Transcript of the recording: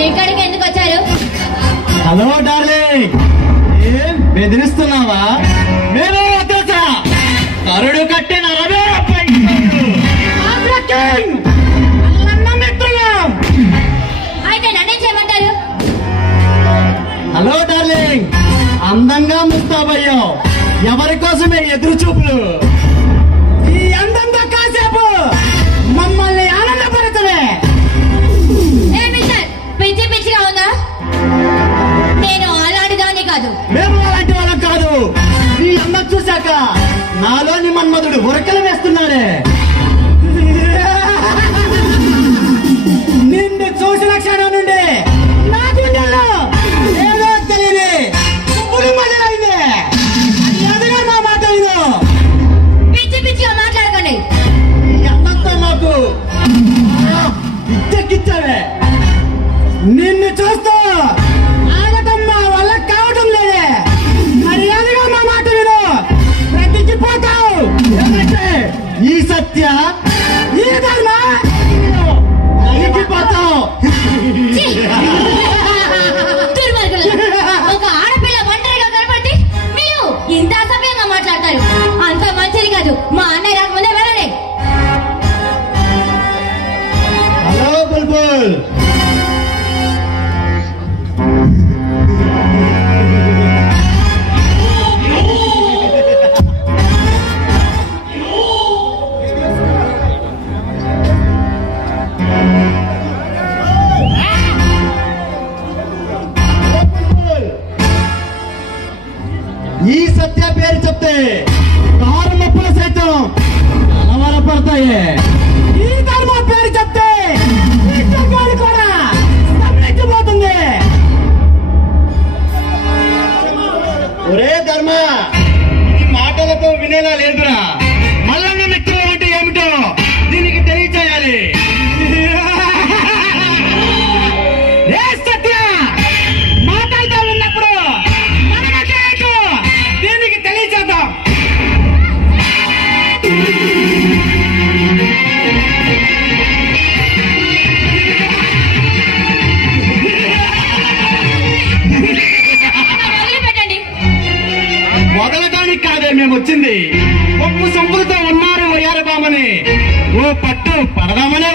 ఇక్కడికి ఎందుకు వచ్చారు? హలో డార్లింగ్, ఏం బెదిరిస్తున్నావా? మేము తెలుసా కరుడు కట్టిన అయితే నన్ను చేయమంటారు? హలో డార్లింగ్, అందంగా ముస్తాబయ్యావు. ఎవరి కోసమే ఎదురు చూపులు? ఈ అందంతో కాసేపు మమ్మల్ని ఆనందపడతలే. పిచ్చి పిచ్చిగా ఉందా? నేను అలాంటి దాన్ని కాదు. మేము అలాంటి వాళ్ళం కాదు. ఈ అందం చూశాక నాలోని మన్మధుడు ఉరకలు వేస్తున్నాడే. నిన్ను చూసిన క్షణం నుండి నా గుండెల్లో ఏదో తెలియని మొదలైంది. ఎదుగా నా మాట ఇదో. పిచ్చి పిచ్చిగా మాట్లాడకండి. ఈ అందంతో మాకు ఇచ్చెక్కిచ్చావే. నిన్ను చూస్తూ ఆగటం మా వల్ల కావటం లేదే. మర్యాదగా మా మాట విను, బ్రతికిపోతావు. ఎందుకంటే ఈ సత్య ఈ ధర్మ బ్రతికిపోతావు. ఒక ఆడపిల్ల ఒంటరిగా కనపడి మీరు ఇంత అసభ్యంగా మాట్లాడతారు. అంత మంచిది కాదు. మా అన్నయ్య రాకముందే వెళ్ళండి. హలో బుల్బుల్, ఈ సత్య పేరు చెప్తే కారు నొప్పులు సైతం అలవరపడతాయి. ఈ ధర్మ పేరు చెప్తే గాలి కూడా సమ్మెచ్చిపోతుంది. ఒరే ధర్మ, ఈ మాటలతో వినేలా లేదురా. మల్లన్న మెట్టులు అంటే ఏమిటో దీనికి తెలియచేయాలి. సత్య మాటలతో ఉన్నప్పుడు దీనికి తెలియచేద్దాం. వదలడానికి కాదే మేము వచ్చింది. ఒప్పు సంపులతో ఉన్నారు వయ్యారబామని ఓ పట్టు పడదామనే